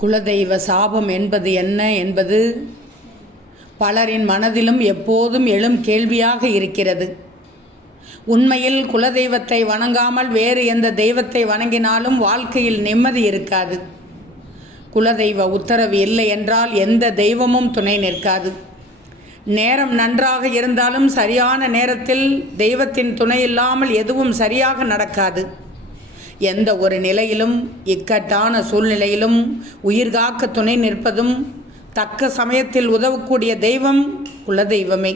குலதெய்வ சாபம் என்பது என்ன என்பது பலரின் மனதிலும் எப்போதும் எழும் கேள்வியாக இருக்கிறது. உண்மையில் குலதெய்வத்தை வணங்காமல் வேறு எந்த தெய்வத்தை வணங்கினாலும் வாழ்க்கையில் நிம்மதி இருக்காது. குலதெய்வ உத்தரவு இல்லை என்றால் எந்த தெய்வமும் துணை நிற்காது. நேரம் நன்றாக இருந்தாலும் சரியான நேரத்தில் தெய்வத்தின் துணை இல்லாமல் எதுவும் சரியாக நடக்காது. எந்த ஒரு நிலையிலும் இக்கட்டான சூழ்நிலையிலும் உயிர்காக்க துணை நிற்பதும் தக்க சமயத்தில் உதவக்கூடிய தெய்வம் குலதெய்வமே.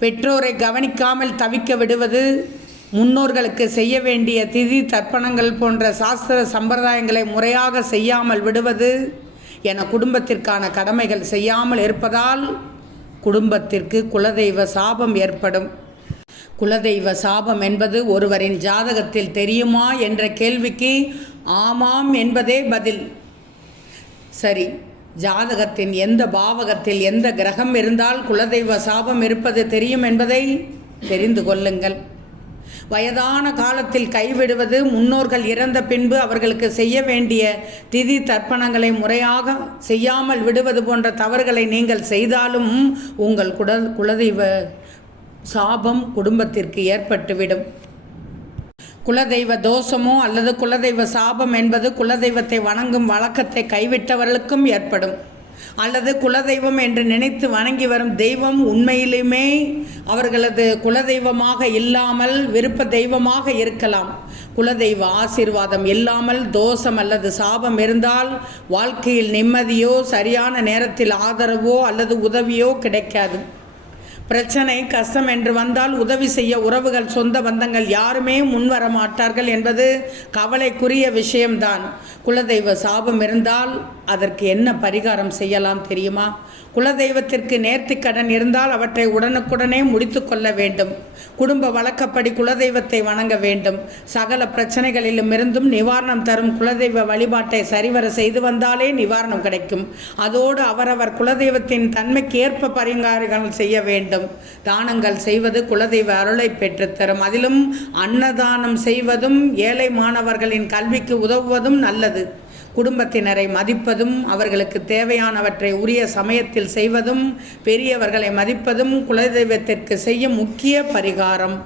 பெற்றோரை கவனிக்காமல் தவிக்க விடுவது, முன்னோர்களுக்கு செய்ய வேண்டிய திதி தர்ப்பணங்கள் போன்ற சாஸ்திர சம்பிரதாயங்களை முறையாக செய்யாமல் விடுவது என குடும்பத்திற்கான கடமைகள் செய்யாமல் இருப்பதால் குடும்பத்திற்கு குலதெய்வ சாபம் ஏற்படும். குலதெய்வ சாபம் என்பது ஒருவரின் ஜாதகத்தில் தெரியுமா என்ற கேள்விக்கு ஆமாம் என்பதே பதில். சரி, ஜாதகத்தின் எந்த பாவகத்தில் எந்த கிரகம் இருந்தால் குலதெய்வ சாபம் இருப்பது தெரியும் என்பதை தெரிந்து கொள்ளுங்கள். வயதான காலத்தில் கைவிடுவது, முன்னோர்கள் இறந்த பின்பு அவர்களுக்கு செய்ய வேண்டிய திதி தர்ப்பணங்களை முறையாக செய்யாமல் விடுவது போன்ற தவறுகளை நீங்கள் செய்தாலும் உங்கள் குலதெய்வ சாபம் குடும்பத்திற்கு ஏற்பட்டுவிடும். குலதெய்வ தோஷமோ அல்லது குலதெய்வ சாபம் என்பது குலதெய்வத்தை வணங்கும் வழக்கத்தை கைவிட்டவர்களுக்கும் ஏற்படும். அல்லது குலதெய்வம் என்று நினைத்து வணங்கி வரும் தெய்வம் உண்மையிலுமே அவர்களது குலதெய்வமாக இல்லாமல் விருப்ப தெய்வமாக இருக்கலாம். குலதெய்வ ஆசீர்வாதம் இல்லாமல் தோஷம் அல்லது சாபம் இருந்தால் வாழ்க்கையில் நிம்மதியோ சரியான நேரத்தில் ஆதரவோ அல்லது உதவியோ கிடைக்காது. பிரச்சனை கஷ்டம் என்று வந்தால் உதவி செய்ய உறவுகள் சொந்த பந்தங்கள் யாருமே முன்வர மாட்டார்கள் என்பது கவலைக்குரிய விஷயம்தான். குலதெய்வ சாபம் இருந்தால் அதற்கு என்ன பரிகாரம் செய்யலாம் தெரியுமா? குலதெய்வத்திற்கு நேர்த்திக்கடன் இருந்தால் அவற்றை உடனுக்குடனே முடித்து கொள்ள வேண்டும். குடும்ப வழக்கப்படி குலதெய்வத்தை வணங்க வேண்டும். சகல பிரச்சனைகளிலும் இருந்தும் நிவாரணம் தரும் குலதெய்வ வழிபாட்டை சரிவர செய்து வந்தாலே நிவாரணம் கிடைக்கும். அதோடு அவரவர் குலதெய்வத்தின் தன்மைக்கு ஏற்ப பரிகாரங்கள் செய்ய வேண்டும். தானங்கள் செய்வது குலதெய்வ அருளை பெற்றுத்தரும். அதிலும் அன்னதானம் செய்வதும் ஏழை மாணவர்களின் கல்விக்கு உதவுவதும் நல்லது. குடும்பத்தினரை மதிப்பதும் அவர்களுக்கு தேவையானவற்றை உரிய சமயத்தில் செய்வதும் பெரியவர்களை மதிப்பதும் குலதெய்வத்திற்கு செய்யும் முக்கிய பரிகாரம்.